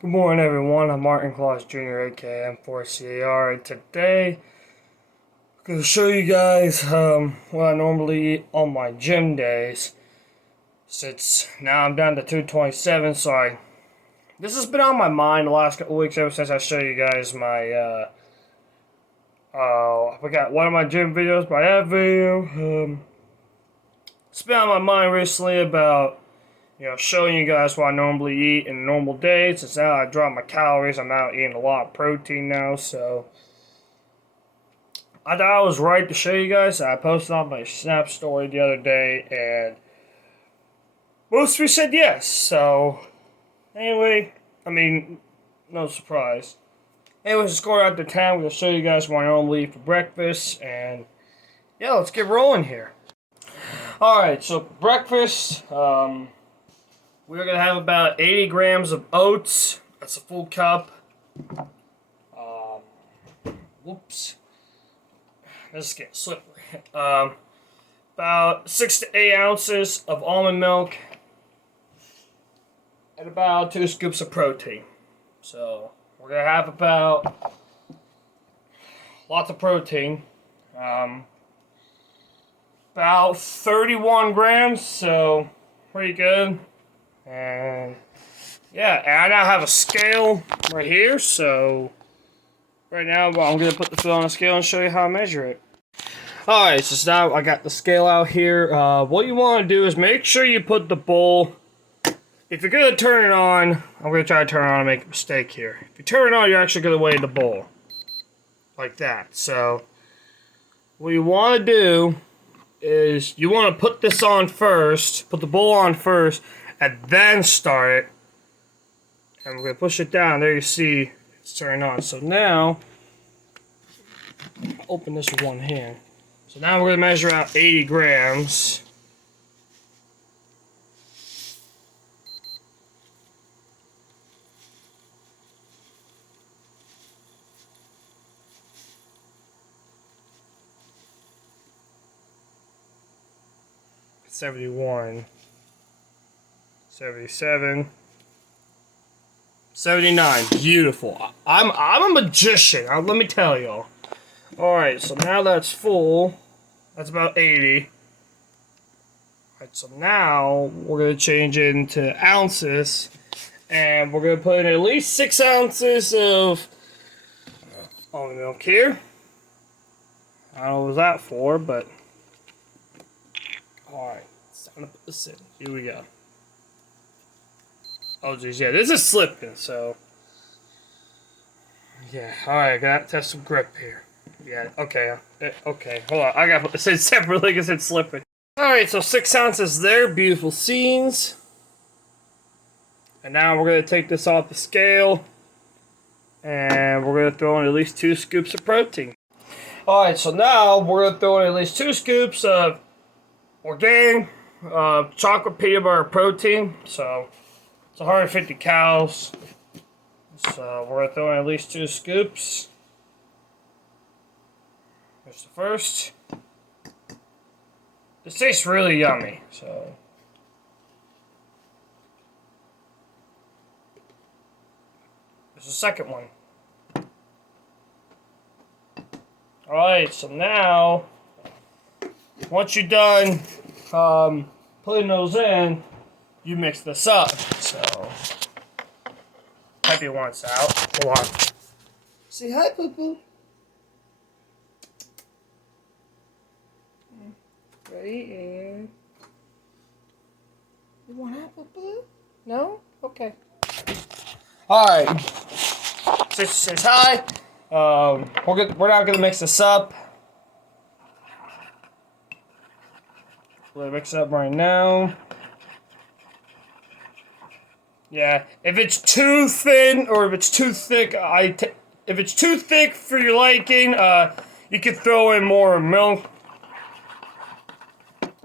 Good morning, everyone. I'm Martin Claus Jr., aka M4CAR, and today I'm going to show you guys what I normally eat on my gym days. Since now I'm down to 227, so this has been on my mind the last couple weeks ever since I showed you guys my I forgot one of my gym videos, but I have video. It's been on my mind recently about showing you guys what I normally eat in a normal day. Since now I dropped my calories, I'm out eating a lot of protein now, so I thought I was right to show you guys. I posted on my Snap story the other day, and most of you said yes, so anyway, no surprise. Anyways, let's go out to town. We'll show you guys what I normally eat for breakfast, and yeah, let's get rolling here. Alright, so for breakfast, we're going to have about 80 grams of oats. That's a full cup. Whoops. This is getting slippery. About 6 to 8 ounces of almond milk. And about 2 scoops of protein. So, we're going to have about lots of protein. About 31 grams, so pretty good. And yeah, and I now have a scale right here, so right now I'm going to put the food on a scale and show you how I measure it. Alright, so now I got the scale out here. What you want to do is make sure you put the bowl, if you're going to turn it on, I'm going to try to turn it on and make a mistake here. If you turn it on, you're actually going to weigh the bowl. Like that. So, what you want to do is you want to put this on first, put the bowl on first, and then start it. And we're going to push it down. There you see it's turning on. So now, open this with one hand. So now we're going to measure out 80 grams. $71. 77, 79. Beautiful. I'm a magician. Let me tell y'all. Alright, so now that's full. That's about 80. Alright, so now we're going to change it into ounces. And we're going to put in at least 6 ounces of almond milk here. I don't know what was that for, but alright, it's time to put this in. Here we go. Oh geez, yeah, this is slipping, so yeah, alright, I gotta test some grip here. Yeah, okay, hold on, I gotta put this in separately because it's slipping. Alright, so 6 ounces there, beautiful scenes. And now we're gonna take this off the scale, and we're gonna throw in at least 2 scoops of protein. Alright, so now we're gonna throw in at least 2 scoops of organic chocolate peanut butter protein, so it's 150 calories. So we're gonna throw in at least 2 scoops. Here's the first. This tastes really yummy, so there's the second one. Alright, so now once you're done putting those in, you mix this up. So, Peppy wants out. Hold on. Say hi, Poo Poo. Ready? And you want hi, Poo Poo? No? Okay. Alright. Sister says hi. We're not gonna mix this up. We're gonna mix it up right now. Yeah, if it's too thin or if it's too thick, if it's too thick for your liking, you can throw in more milk.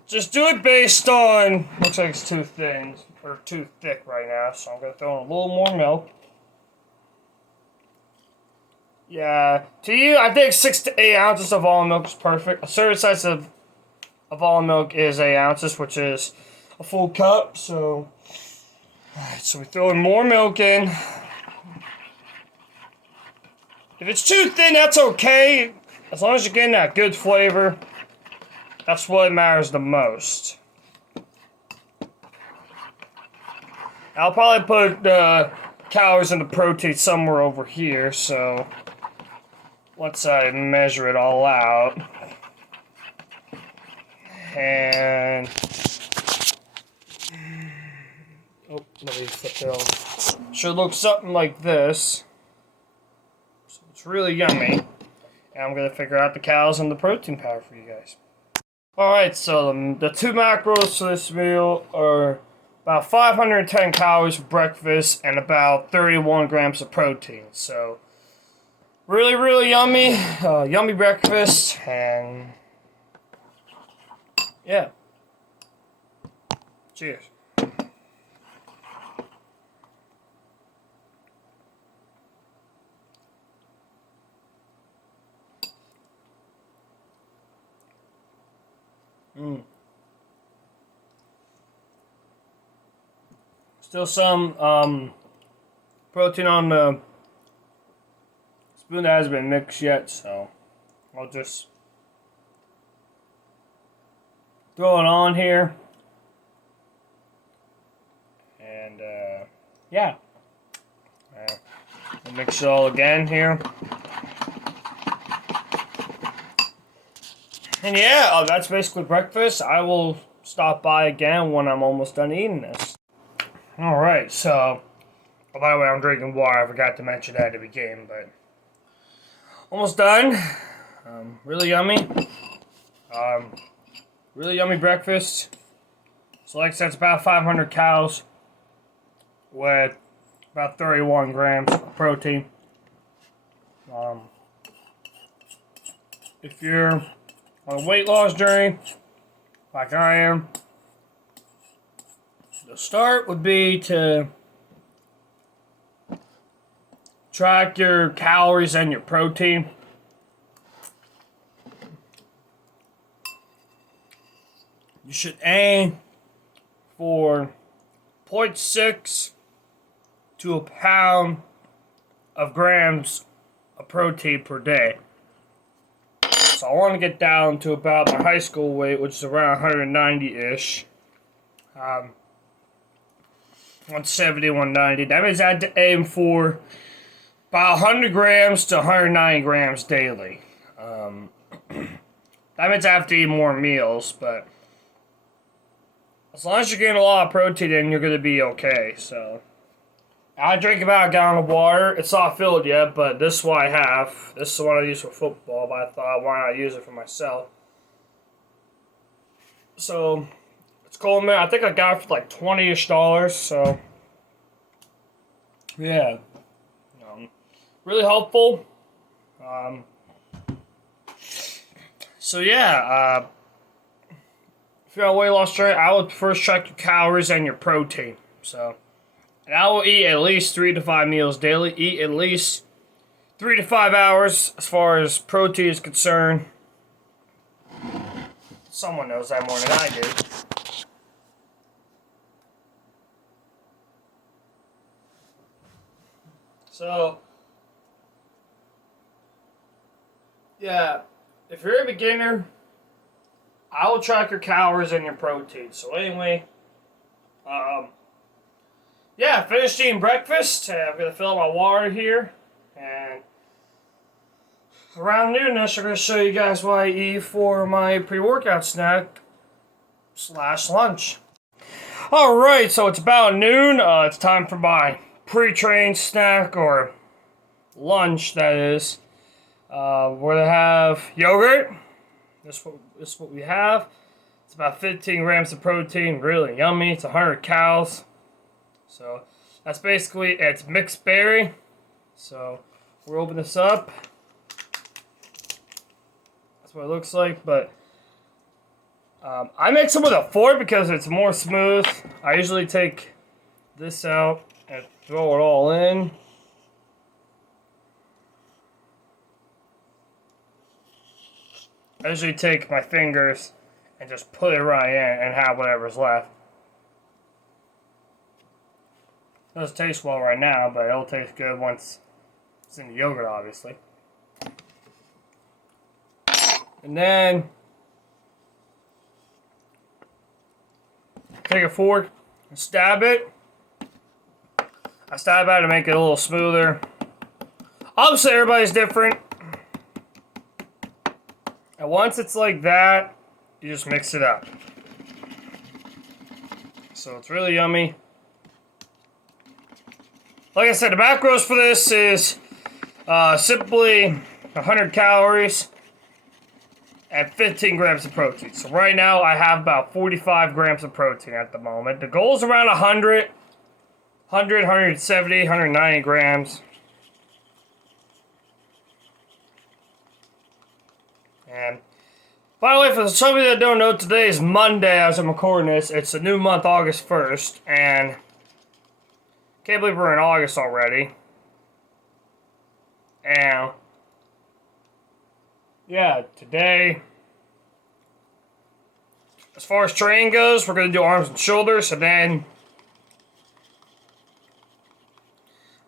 Just do it based on, looks like it's too thin or too thick right now, so I'm gonna throw in a little more milk. Yeah, to you, I think 6 to 8 ounces of almond milk is perfect. A serving size of almond milk is 8 ounces, which is a full cup, so Alright, so we throw more milk in. If it's too thin, that's okay. As long as you're getting that good flavor, that's what matters the most. I'll probably put the calories and the protein somewhere over here, so once I measure it all out. And oh, let me flip it over. Should look something like this. So it's really yummy. And I'm gonna figure out the calories and the protein powder for you guys. Alright, so the two macros for this meal are about 510 calories for breakfast and about 31 grams of protein. So really, really yummy. Yummy breakfast, and yeah. Cheers. Still some protein on the spoon that hasn't been mixed yet, so I'll just throw it on here. And yeah. I'll mix it all again here. And yeah, that's basically breakfast. I will stop by again when I'm almost done eating this. Alright, so, oh, by the way, I'm drinking water. I forgot to mention that at the beginning, but almost done. Really yummy. Really yummy breakfast. So like I said, it's about 500 calories with about 31 grams of protein. If you're on a weight loss journey, like I am, the start would be to track your calories and your protein. You should aim for 0.6 to a pound of grams of protein per day. So I want to get down to about my high school weight, which is around 190-ish. 170, 190. That means I had to aim for about 100 grams to 190 grams daily. That means I have to eat more meals, but as long as you're getting a lot of protein in, you're going to be okay. So I drink about a gallon of water. It's not filled yet, but this is what I have. This is the one I use for football, but I thought, why not use it for myself? So it's cold, man. I think I got it for like $20-ish. So yeah, really helpful. So yeah, if you're on a weight loss journey, I would first check your calories and your protein. So, and I will eat at least 3 to 5 meals daily. Eat at least 3 to 5 hours as far as protein is concerned. Someone knows that more than I do. So, yeah, if you're a beginner, I will track your calories and your protein. So anyway, yeah, finished eating breakfast. I'm going to fill up my water here. And around noonish, I'm going to show you guys what I eat for my pre-workout snack / lunch. Alright, so it's about noon. It's time for my pre-trained snack, or lunch, that is. We're going to have yogurt. This is what we have. It's about 15 grams of protein. Really yummy. It's 100 calories. So that's basically, it's mixed berry. So we'll open this up. That's what it looks like. But I mix them with a fork because it's more smooth. I usually take this out and throw it all in. I usually take my fingers and just put it right in and have whatever's left. It doesn't taste well right now, but it'll taste good once it's in the yogurt, obviously. And then take a fork and stab it. I stab at it to make it a little smoother. Obviously, everybody's different. And once it's like that, you just mix it up. So it's really yummy. Like I said, the macros for this is simply 100 calories and 15 grams of protein. So right now I have about 45 grams of protein at the moment. The goal is around 100, 170, 190 grams. And by the way, for some of you that don't know, today is Monday as I'm recording this. It's a new month, August 1st, and can't believe we're in August already. And yeah, today, as far as training goes, we're going to do arms and shoulders, and then,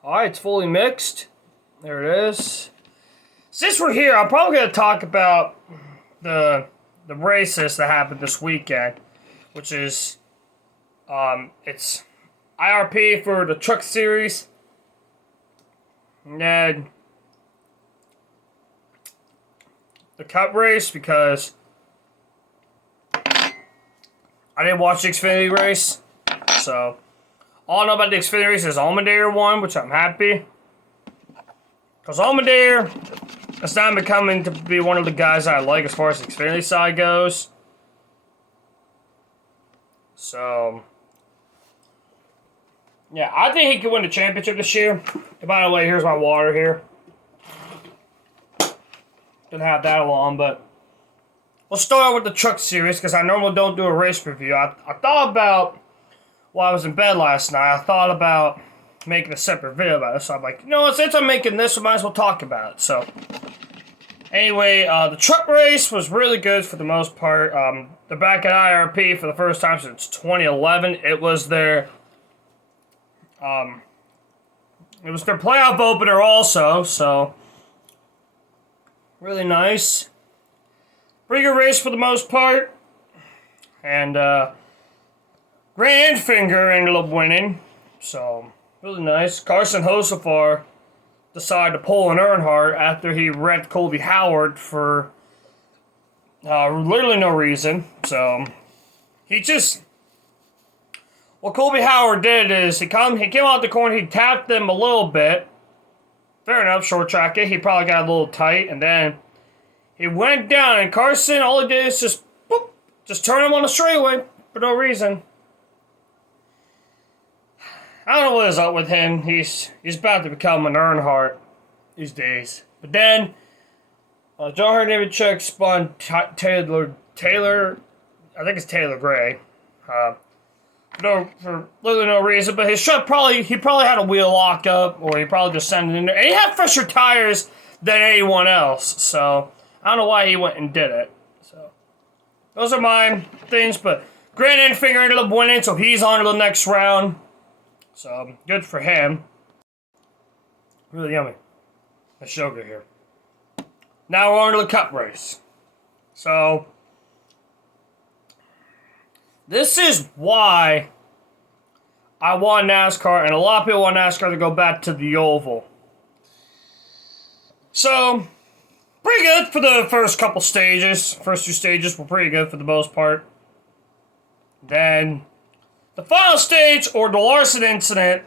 alright, it's fully mixed. There it is. Since we're here, I'm probably going to talk about the races that happened this weekend, which is, it's IRP for the truck series, and then the cup race, because I didn't watch the Xfinity race, so all I know about the Xfinity race is Allmendinger won, which I'm happy, because Allmendinger is now becoming to be one of the guys I like as far as the Xfinity side goes. So yeah, I think he could win the championship this year. And by the way, here's my water here. Gonna have that along, but we'll start with the truck series because I normally don't do a race review. I thought about, while I was in bed last night, I thought about making a separate video about it. So I'm like, you know what, since I'm making this, I might as well talk about it. So anyway, the truck race was really good for the most part. They're back at IRP for the first time since 2011. It was their playoff opener also, so really nice. Pretty good race for the most part. And Grant Enfinger ended up winning, so really nice. Carson Hocevar decided to pull an Earnhardt after he wrecked Colby Howard for literally no reason. So he just, what Colby Howard did is he came out the corner, he tapped them a little bit. Fair enough, short track it. He probably got a little tight, and then he went down, and Carson, all he did is just, boop, just turn him on the straightaway for no reason. I don't know what is up with him. He's about to become an Earnhardt these days. But then, John Hurt spun Taylor, I think it's Taylor Gray. For literally no reason, but his truck he probably had a wheel lock up, or he probably just sent it in there. And he had fresher tires than anyone else, so I don't know why he went and did it. So those are my things, but Grant Enfinger ended up winning, so he's on to the next round. So good for him. Really yummy. Nice sugar here. Now we're on to the cup race. So this is why I want NASCAR, and a lot of people want NASCAR to go back to the oval. So, pretty good for the first couple stages. First two stages were pretty good for the most part. Then, the final stage, or the Larson incident,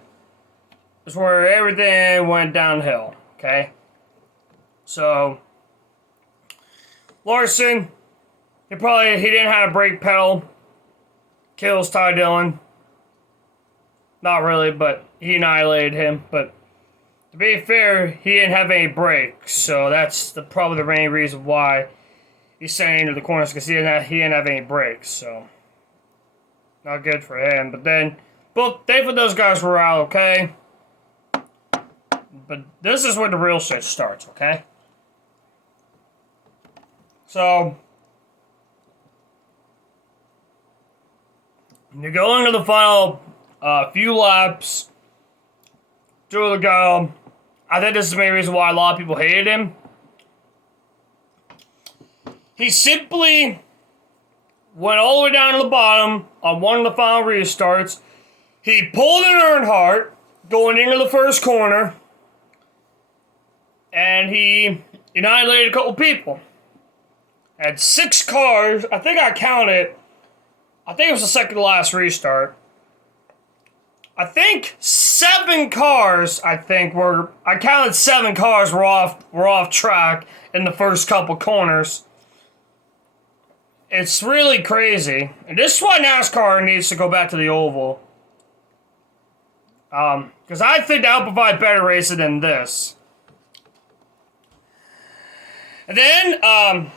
is where everything went downhill, okay? So, Larson, he didn't have a brake pedal. Kills Ty Dillon. Not really, but he annihilated him. But to be fair, he didn't have any brakes, so that's probably the main reason why he's sent into the corners, because he didn't have any brakes. So not good for him. But then both of those guys were out, okay. But this is where the real shit starts, okay. So you go into the final few laps, two to go. I think this is the main reason why a lot of people hated him. He simply went all the way down to the bottom on one of the final restarts. He pulled an Earnhardt going into the first corner, and he annihilated a couple people. Had 6 cars. I think I counted. I think it was the second to last restart. I think 7 cars. I counted 7 cars were off track in the first couple corners. It's really crazy, and this is why NASCAR needs to go back to the oval. Because I think that'll provide better racing than this. And then,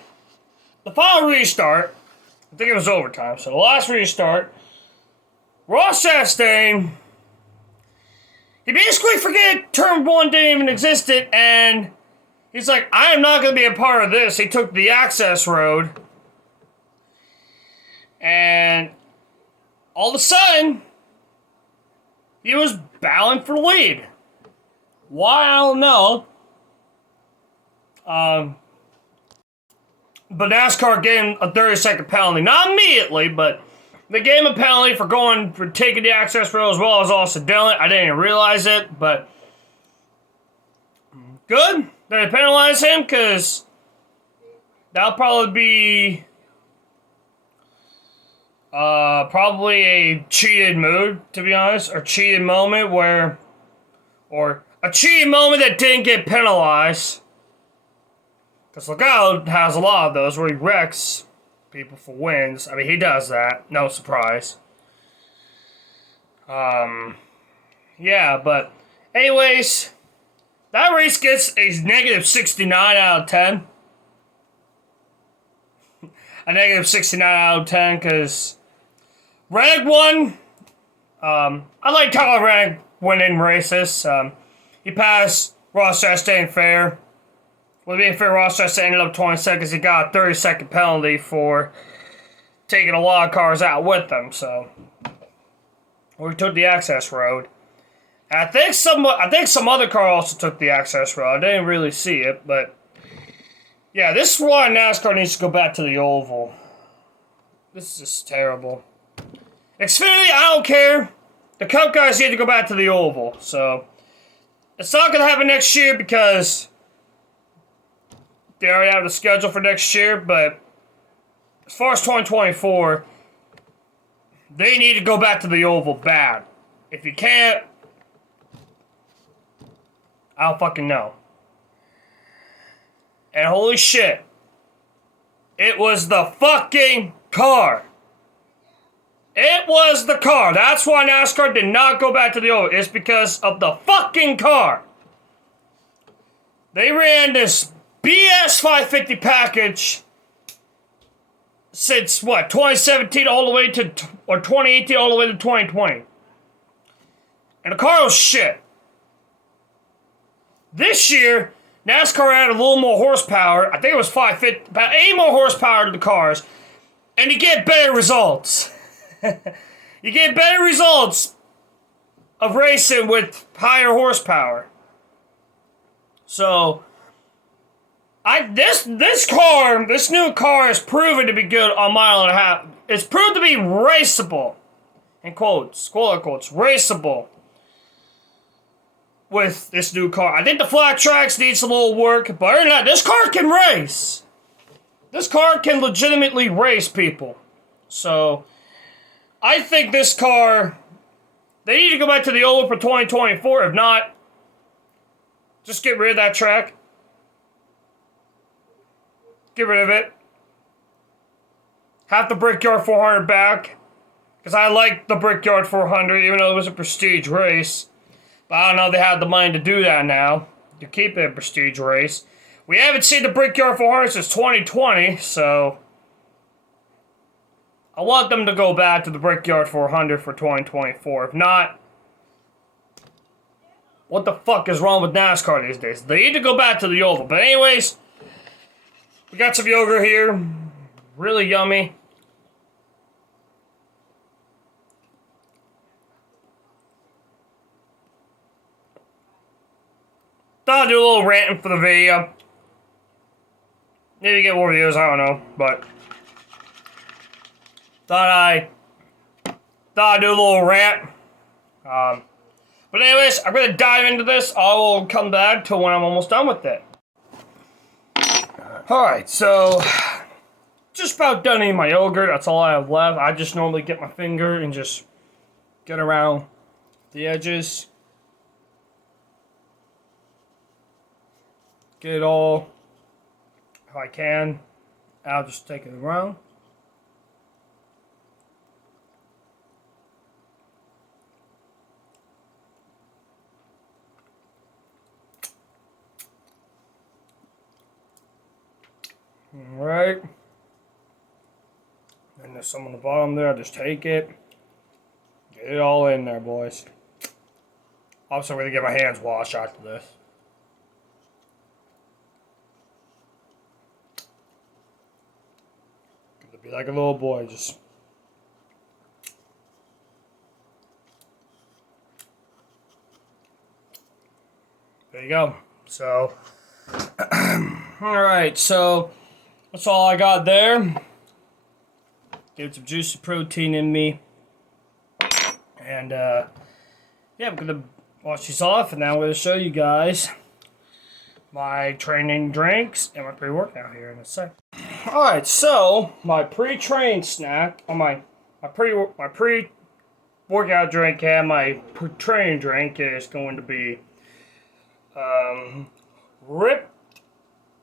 the final restart, I think it was overtime, so the last restart, Ross Chastain, he basically forget Turn 1 didn't even exist, and he's like, I am not going to be a part of this. He took the access road, and all of a sudden, he was battling for the lead. Why, I don't know. But NASCAR gave him a 30-second penalty. Not immediately, but they gave him a penalty for taking the access road as well as also Dylan. I didn't even realize it, but good. They penalize him because that'll probably be probably a cheated move, to be honest, or cheated moment or a cheated moment that didn't get penalized. Because Logano has a lot of those where he wrecks people for wins. I mean, he does that. No surprise. Yeah, but anyways, that race gets a negative 69 out of 10. A negative 69 out of 10 because Rennick won. I like Tyler Rennick winning races. He passed Ross Chastain fair. Well, being fair, Ross Chastain ended up 22nd because he got a 30-second penalty for taking a lot of cars out with him. So, we took the access road. And I think some other car also took the access road. I didn't really see it, but yeah, this is why NASCAR needs to go back to the oval. This is just terrible. Xfinity, I don't care. The Cup guys need to go back to the oval. So, it's not going to happen next year because they already have the schedule for next year, but as far as 2024, they need to go back to the oval bad. If you can't, I don't fucking know. And holy shit, it was the fucking car. It was the car. That's why NASCAR did not go back to the oval. It's because of the fucking car. They ran this BS 550 package since, 2017 all the way to, or 2018 all the way to 2020. And the car was shit. This year, NASCAR added a little more horsepower. I think it was 550, about 80 more horsepower to the cars. And you get better results. You get better results of racing with higher horsepower. So, this new car is proven to be good on a mile and a half. It's proved to be raceable. In quotes, quote unquote, raceable. With this new car. I think the flat tracks need some little work, but other than that, this car can race. This car can legitimately race people. So, I think this car, they need to go back to the oval for 2024. If not, just get rid of that track. Get rid of it. Have the Brickyard 400 back. Because I like the Brickyard 400, even though it was a prestige race. But I don't know if they have the money to do that now. To keep it a prestige race. We haven't seen the Brickyard 400 since 2020, so I want them to go back to the Brickyard 400 for 2024. If not, what the fuck is wrong with NASCAR these days? They need to go back to the oval. But anyways, we got some yogurt here. Really yummy. Thought I'd do a little ranting for the video. Maybe get more views, I don't know, but thought I'd do a little rant. But anyways, I'm gonna dive into this. I will come back to when I'm almost done with it. Alright, so just about done eating my yogurt. That's all I have left. I just normally get my finger and just get around the edges. Get it all if I can. I'll just take it around. Alright. And there's some on the bottom there. I'll just take it. Get it all in there, boys. Also, I'm going to get my hands washed after this. Gonna be like a little boy, just. There you go. So, alright, so that's all I got there. Get some juicy protein in me. And, yeah, I'm gonna wash these off, and now I'm gonna show you guys my training drinks and my pre-workout here in a sec. Alright, so my pre-train snack, or my pre-workout drink and my training drink is going to be Ripped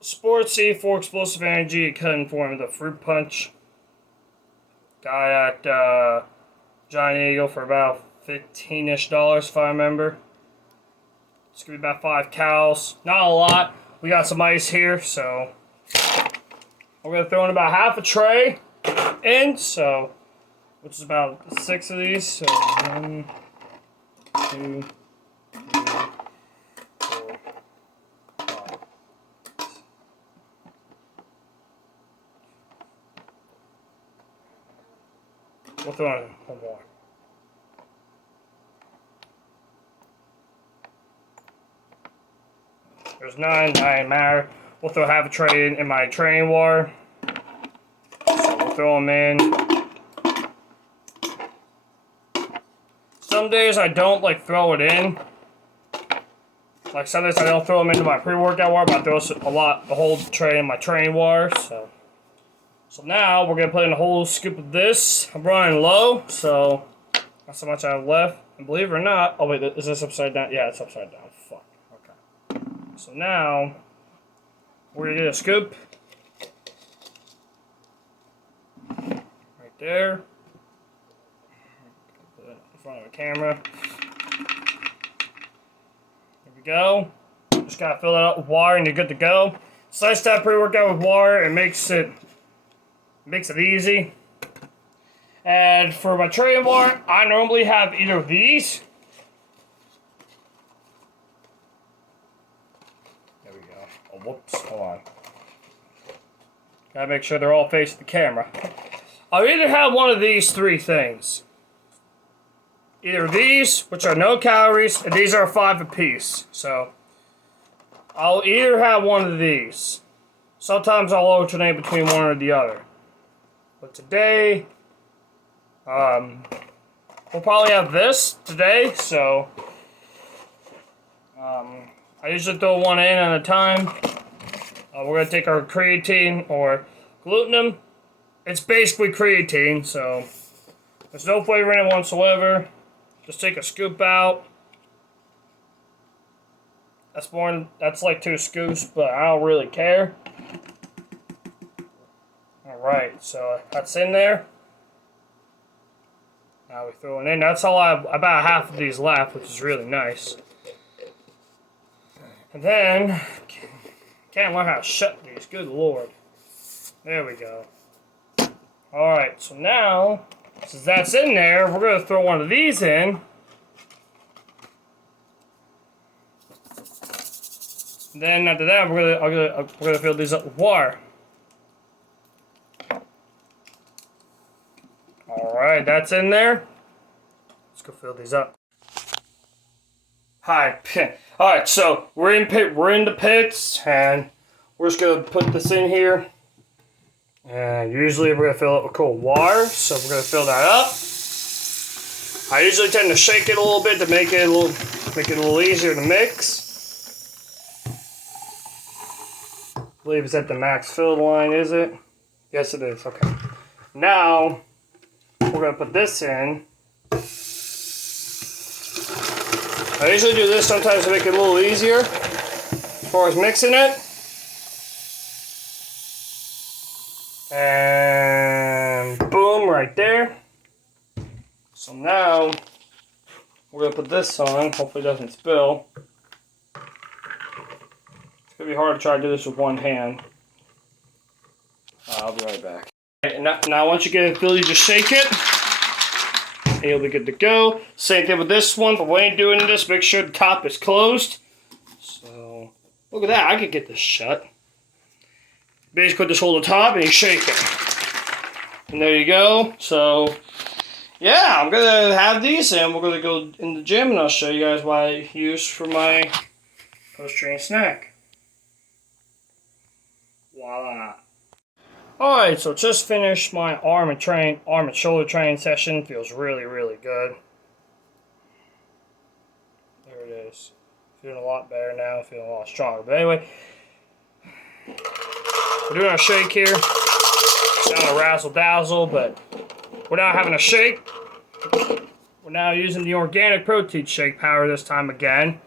Sportsy for Explosive Energy Cutting Form, the Fruit Punch. Got at Giant Eagle for about $15-ish if I remember. It's gonna be about 5 calories. Not a lot. We got some ice here, so we're gonna throw in about half a tray in, so which is about 6 of these. So 1, 2, 3, 4, 5. We'll throw in one more. There's 9, doesn't matter. We'll throw half a tray in my training water. So we'll throw them in. Some days I don't like throw it in. Like some days I don't throw them into my pre-workout water, but I throw the whole tray in my training water. So now we're gonna put in a whole scoop of this. I'm running low, so that's how much I have left. And believe it or not, oh wait, is this upside down? Yeah, it's upside down. Fuck. Okay. So now we're gonna get a scoop right there. Put it in front of the camera. There we go. Just gotta fill it up with water and you're good to go. It's nice to have pre-workout with water. It makes it easy. And for my training water, I normally have either of these. There we go. Oh, whoops. Hold on. Gotta make sure they're all facing the camera. I'll either have one of these 3 things. Either these, which are no calories, and these are 5 apiece. So, I'll either have one of these. Sometimes I'll alternate between one or the other. But today, we'll probably have this today, so I usually throw one in at a time. We're going to take our creatine or glutenum. It's basically creatine, so there's no flavor in it whatsoever. Just take a scoop out. That's like 2 scoops, but I don't really care. Alright, so that's in there. Now we throw it in. That's all I have, about half of these left, which is really nice. And then, can't learn how to shut these, good lord. There we go. Alright, so now, since that's in there, we're going to throw one of these in. And then after that, we're gonna fill these up with water. Alright, that's in there. Let's go fill these up. Hi. Alright, so we're in the pits and we're just gonna put this in here. And usually we're gonna fill it with cold water, so we're gonna fill that up. I usually tend to shake it a little bit to make it a little easier to mix. I believe it's at the max fill line, is it? Yes, it is. Okay. Now we're gonna put this in. I usually do this sometimes to make it a little easier as far as mixing it. And boom, right there. So now we're gonna put this on. Hopefully it doesn't spill. It's gonna be hard to try to do this with one hand. I'll be right back. And now once you get it filled, you just shake it. And you'll be good to go. Same thing with this one, but when you're doing this, make sure the top is closed. So, look at that, I could get this shut. Basically just hold the top and you shake it. And there you go. So, yeah, I'm gonna have these and we're gonna go in the gym and I'll show you guys what I use for my post-training snack. Voila. Alright, so just finished my arm and shoulder training session. Feels really, really good. There it is. Feeling a lot better now, feeling a lot stronger. But anyway, we're doing our shake here. It's not a razzle-dazzle, but we're not having a shake. We're now using the organic protein shake powder this time again.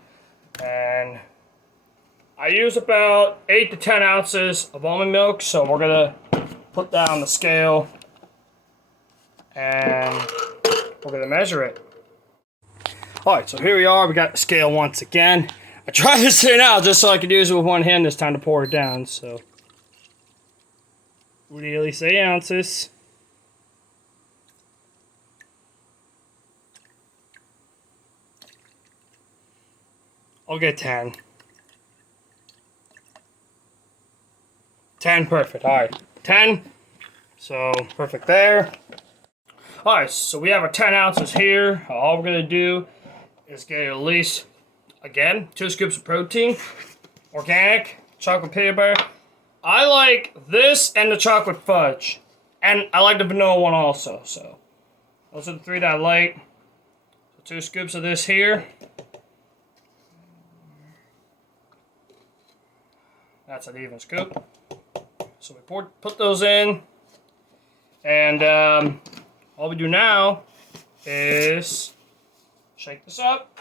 And I use about 8 to 10 ounces of almond milk, so we're gonna put that on the scale and we're gonna measure it. Alright, so here we are, we got the scale once again. I tried to sit out just so I could use it with one hand this time to pour it down, so. Really say ounces. I'll get 10. 10, perfect, alright. 10, so perfect there. Alright, so we have our 10 ounces here. All we're going to do is get at least, again, 2 scoops of protein, organic, chocolate peanut butter. I like this and the chocolate fudge, and I like the vanilla one also, so those are the 3 that I like. So 2 scoops of this here. That's an even scoop. So we put those in, and all we do now is shake this up.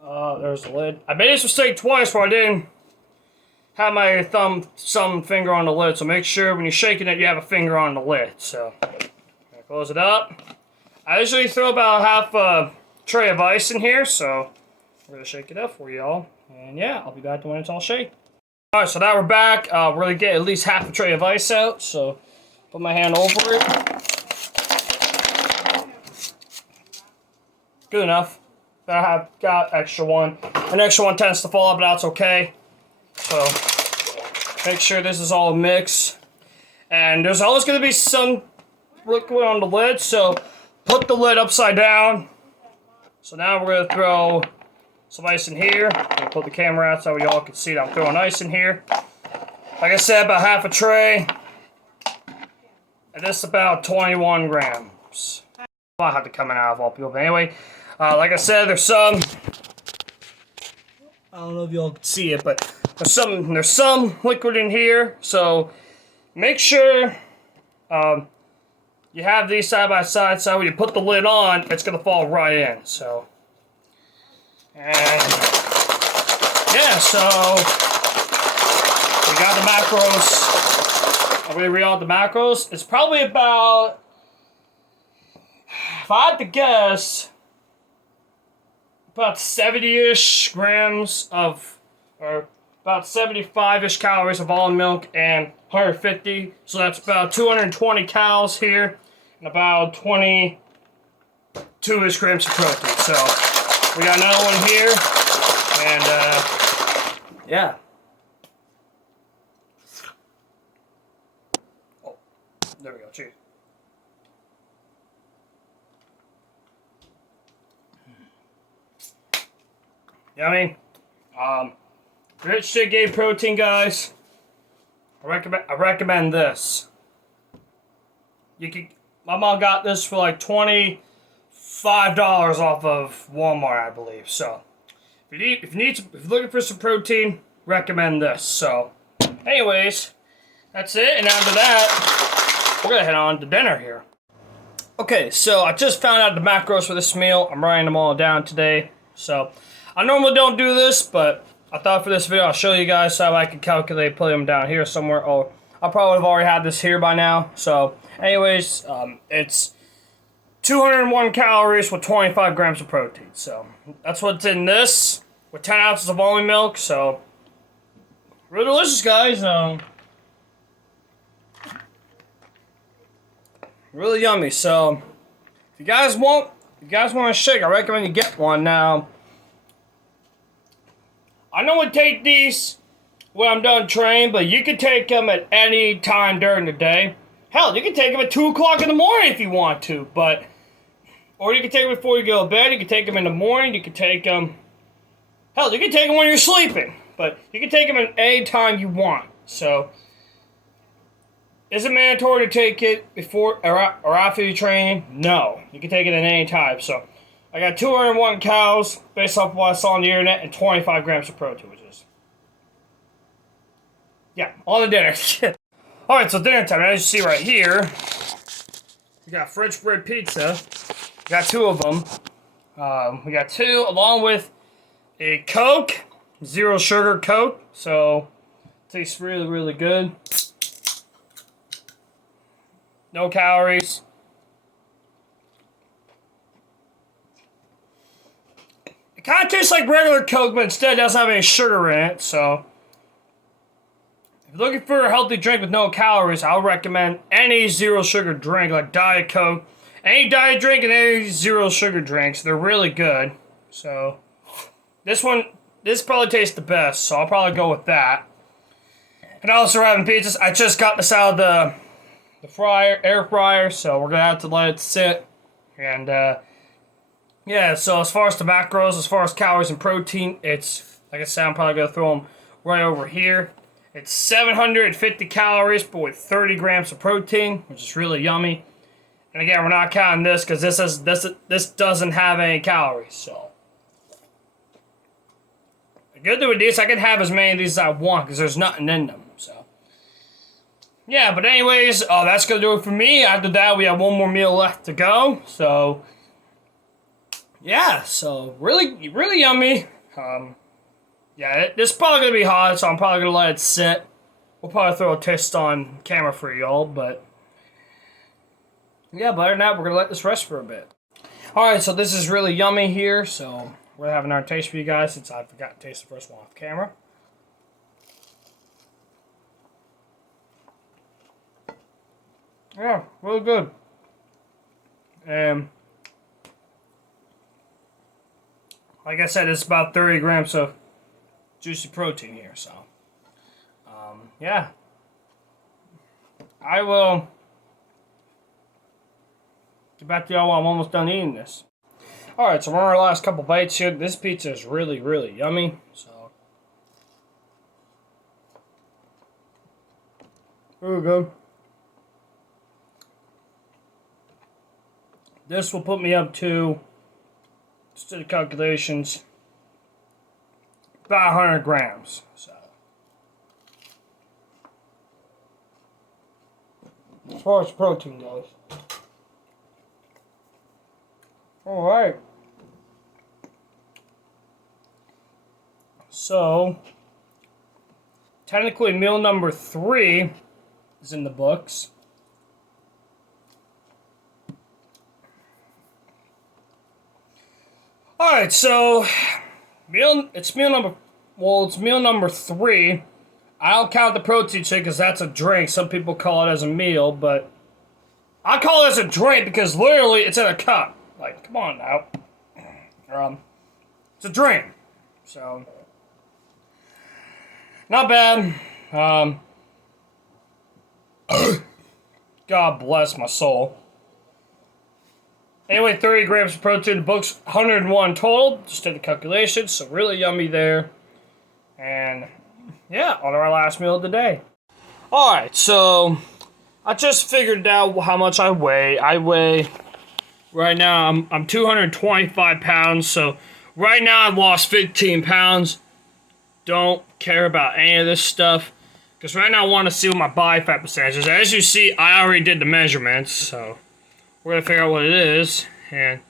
There's the lid. I made this mistake twice where I didn't have my thumb finger on the lid, so make sure when you're shaking it you have a finger on the lid. So, close it up. I usually throw about half a tray of ice in here, so we're going to shake it up for y'all. And yeah, I'll be back when it's all shaked. Alright, so now we're back. We're going to get at least half a tray of ice out, so put my hand over it. Good enough. I have got extra one. An extra one tends to fall out, but that's okay. So, make sure this is all mixed. And there's always going to be some liquid on the lid, so put the lid upside down. So now we're going to throw some ice in here. I'll put the camera out so y'all can see that I'm throwing ice in here. Like I said, about half a tray. And this is about 21 grams. I'll have to come out of all people. But anyway, like I said, there's some. I don't know if y'all can see it, but there's some liquid in here. So make sure you have these side by side, so when you put the lid on, it's gonna fall right in. So. And yeah, so we got the macros. I'm going to read out the macros. It's probably about, if I had to guess, about 70-ish grams of, or about 75-ish calories of almond milk and 150. So that's about 220 calories here and about 22-ish grams of protein. So we got another one here, and yeah. Oh, there we go. Cheers. Yummy. Rich Shit Game protein, guys. I recommend this. My mom got this for like $25 off of Walmart, I believe. So if you're looking for some protein, recommend this. So, anyways, that's it. And after that, we're gonna head on to dinner here. Okay, so I just found out the macros for this meal. I'm writing them all down today. So I normally don't do this, but I thought for this video I'll show you guys how I can calculate, put them down here somewhere. Oh, I probably have already had this here by now. So, anyways, it's 201 calories with 25 grams of protein. So that's what's in this with 10 ounces of almond milk. So really delicious, guys. Really yummy. So if you guys want a shake, I recommend you get one. Now, I normally take these when I'm done training, but you can take them at any time during the day. Hell, you can take them at 2 o'clock in the morning if you want to, or you can take them before you go to bed. You can take them in the morning. You can take them, hell, you can take them when you're sleeping, but you can take them at any time you want. So, is it mandatory to take it before or after you train? No, you can take it at any time. So, I got 201 calories based off what I saw on the internet and 25 grams of protein, which is, yeah, on the dinner. Alright, so dinner time. As you see right here, we got French bread pizza. We got 2 of them. We got 2 along with a Coke, 0 sugar Coke. So, tastes really, really good. No calories. It kind of tastes like regular Coke, but instead it doesn't have any sugar in it. So, if you're looking for a healthy drink with no calories, I'll recommend any 0 sugar drink like Diet Coke. Any diet drink and any 0 sugar drinks. They're really good. So, this probably tastes the best. So, I'll probably go with that. And also having pizzas. I just got this out of the air fryer, so we're gonna have to let it sit. And yeah, so as far as the macros, as far as calories and protein, it's, like I said, I'm probably gonna throw them right over here. It's 750 calories, but with 30 grams of protein, which is really yummy. And again, we're not counting this because this doesn't have any calories. So the good thing with these, I can have as many of these as I want because there's nothing in them. So yeah, but anyways, that's gonna do it for me. After that, we have one more meal left to go. So yeah, so really, really yummy. Yeah, this is probably gonna be hot, so I'm probably gonna let it sit. We'll probably throw a test on camera for y'all, but yeah, but other than that, we're gonna let this rest for a bit. Alright, so this is really yummy here, so we're gonna have another taste for you guys since I forgot to taste the first one off camera. Yeah, really good. And like I said, it's about 30 grams of juicy protein here, so yeah. I will get back to y'all while I'm almost done eating this. Alright, so we're on our last couple bites here. This pizza is really, really yummy, so really good. This will put me up to, just did the calculations, about 100 grams. So, as far as protein goes. Alright. So, technically meal number 3 is in the books. Alright, so it's meal number 3. I don't count the protein shake because that's a drink. Some people call it as a meal, but I call it as a drink because literally it's in a cup. Like, come on now. It's a drink. So, not bad. God bless my soul. Anyway, 30 grams of protein. The book's 101 total. Just did the calculations, so really yummy there. And yeah, on our last meal of the day. Alright, so I just figured out how much I weigh. I weigh, right now, I'm 225 pounds, so right now I've lost 15 pounds. Don't care about any of this stuff, because right now I want to see what my body fat percentage is. As you see, I already did the measurements, so we're going to figure out what it is. And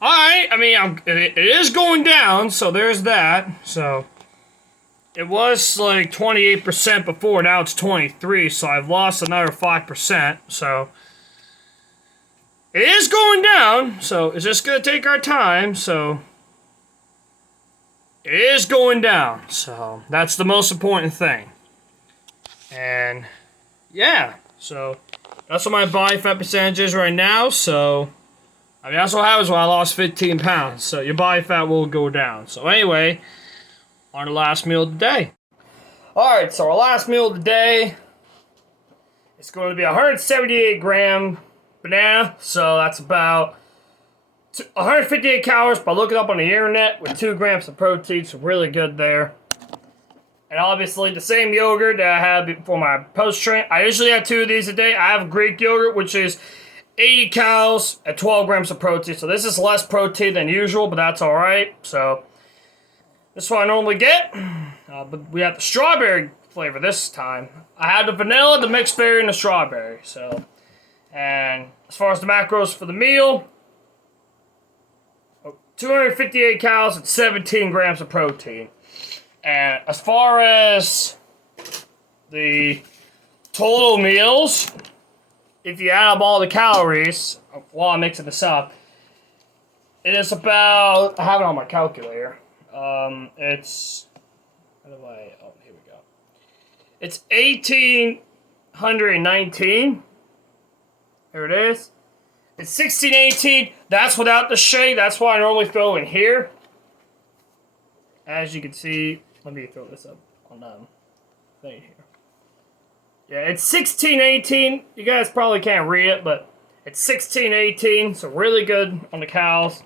alright, I mean, it is going down, so there's that. So it was like 28% before, now it's 23%, so I've lost another 5%, so it is going down, so it's just going to take our time, so it is going down, so that's the most important thing. And yeah, so that's what my body fat percentage is right now, so I mean, that's what happens when I lost 15 pounds, so your body fat will go down. So anyway, on the last meal of the day. Alright, so our last meal of the day is going to be 178 gram banana, so that's about 158 calories by looking up on the internet, with 2 grams of protein, so really good there. And obviously the same yogurt that I had for my post-train. I usually have 2 of these a day. I have Greek yogurt, which is 80 calories at 12 grams of protein, so this is less protein than usual, but that's alright. So this is what I normally get, but we have the strawberry flavor this time. I had the vanilla, the mixed berry, and the strawberry. So, and as far as the macros for the meal, 258 calories and 17 grams of protein. And as far as the total meals, if you add up all the calories while I'm mixing this up, it is about, I have it on my calculator. It's, how do I, oh, here we go. It's 1,819. There it is. It's 1618. That's without the shake. That's what I normally throw in here. As you can see, let me throw this up on the thing here. Yeah, it's 1618. You guys probably can't read it, but it's 1618. So really good on the cows.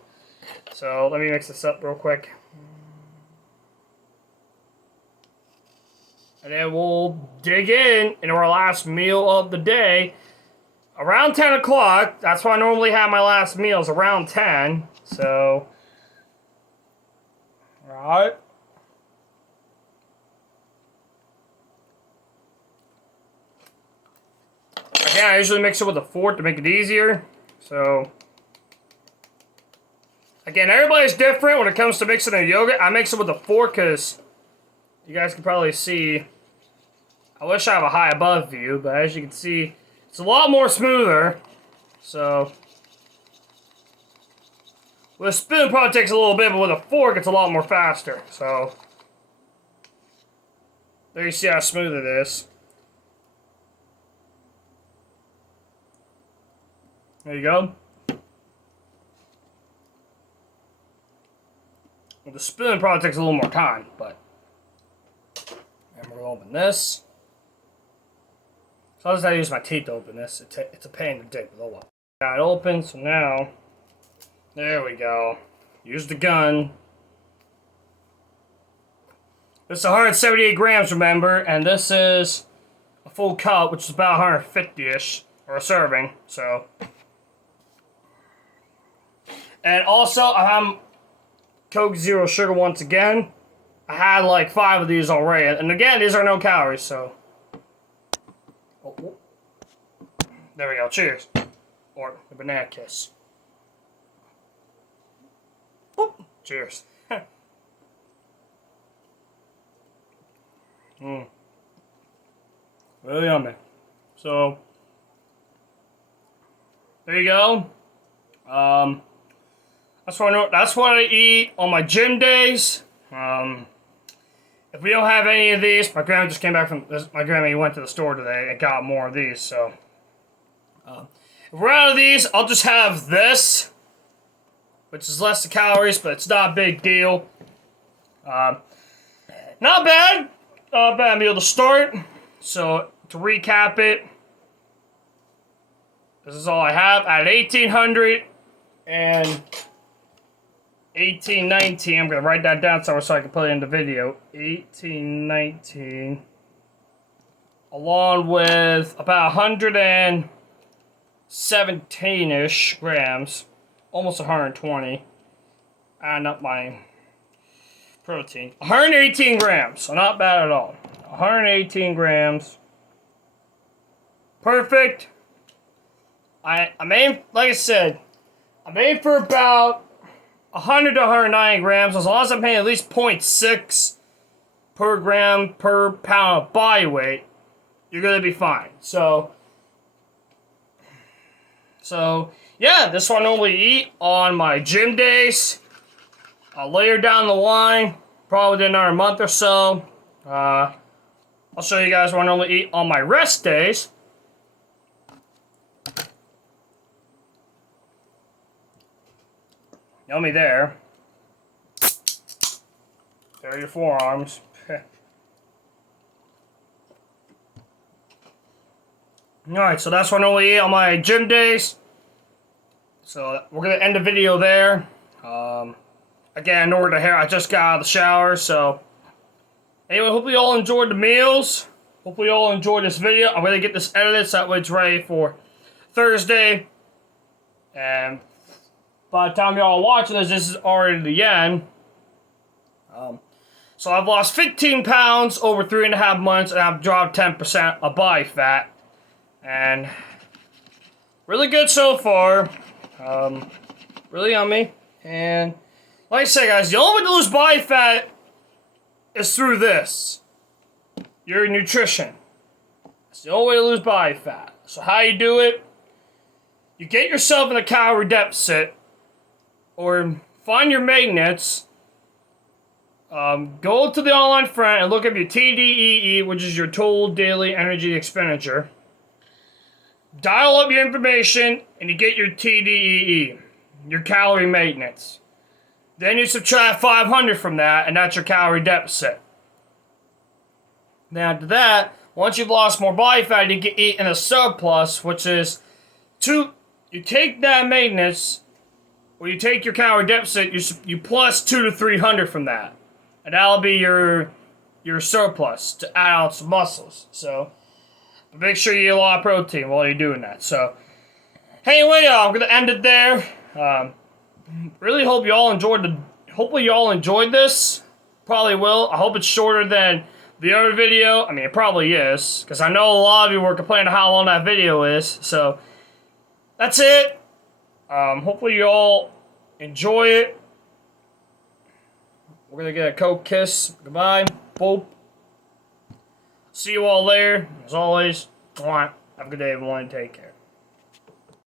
So let me mix this up real quick. And then we'll dig in our last meal of the day. Around 10 o'clock, that's why I normally have my last meals, around 10. So, alright. Again, I usually mix it with a fork to make it easier. So, again, everybody's different when it comes to mixing a yogurt. I mix it with a fork because you guys can probably see. I wish I have a high above view, but as you can see, it's a lot more smoother. So, with a spoon, it probably takes a little bit, but with a fork, it's a lot more faster. So, there you see how smooth it is. There you go. With the spoon, it probably takes a little more time, but. And we're going to open this. So I'll just use my teeth to open this. It's a pain to dig, but oh well. Got it open, so now, there we go. Use the gun. This is 178 grams, remember, and this is a full cup, which is about 150-ish, or a serving, so. And also, I have Coke Zero Sugar once again. I had like 5 of these already, and again, these are no calories, so. Oh. There we go, cheers. Or the banana kiss. Whoop. Cheers. Really yummy. So, there you go. That's what I eat on my gym days. If we don't have any of these, my grandma just came back from my grandma went to the store today and got more of these. So, if we're out of these, I'll just have this, which is less calories, but it's not a big deal. Not bad. Not bad meal to start. So, to recap it, this is all I have. I had 1,800 and 1819. I'm going to write that down somewhere so I can put it in the video. 1819. Along with about 117-ish grams. Almost 120. Adding up my protein. 118 grams. So not bad at all. 118 grams. Perfect. I'm aiming, like I said, I'm aiming for about 100 to 190 grams. As long as I'm hitting at least 0.6 per gram per pound of body weight, you're going to be fine. So, yeah, this one I normally eat on my gym days. Later down the line, probably in another month or so, I'll show you guys what I normally eat on my rest days. Yummy there. There are your forearms. Alright, so that's what I normally eat on my gym days. So we're going to end the video there. Again, in order to hair, I just got out of the shower, so... Anyway, hopefully you all enjoyed the meals. Hopefully you all enjoyed this video. I'm going to get this edited so that way it's ready for Thursday. And by the time y'all are watching this, this is already the end. So I've lost 15 pounds over 3.5 months, and I've dropped 10% of body fat. And really good so far. Really yummy. And like I said, guys, the only way to lose body fat is through this. Your nutrition. It's the only way to lose body fat. So how you do it? You get yourself in a calorie deficit, or find your maintenance. Go to the online front and look up your TDEE, which is your total daily energy expenditure. Dial up your information, and you get your TDEE, your calorie maintenance. Then you subtract 500 from that, and that's your calorie deficit. Then after that, once you've lost more body fat, you can eat in a surplus, which is you take that maintenance, or you take your calorie deficit, you plus 200 to 300 from that. And that'll be your surplus to add on some muscles. So, make sure you eat a lot of protein while you're doing that. So, anyway, I'm going to end it there. Really hope you all enjoyed hopefully you all enjoyed this. Probably will. I hope it's shorter than the other video. I mean, it probably is, because I know a lot of you were complaining how long that video is. So, that's it. Hopefully you all enjoy it. We're going to get a Coke kiss. Goodbye. Boop. See you all later. As always, have a good day, everyone. Take care.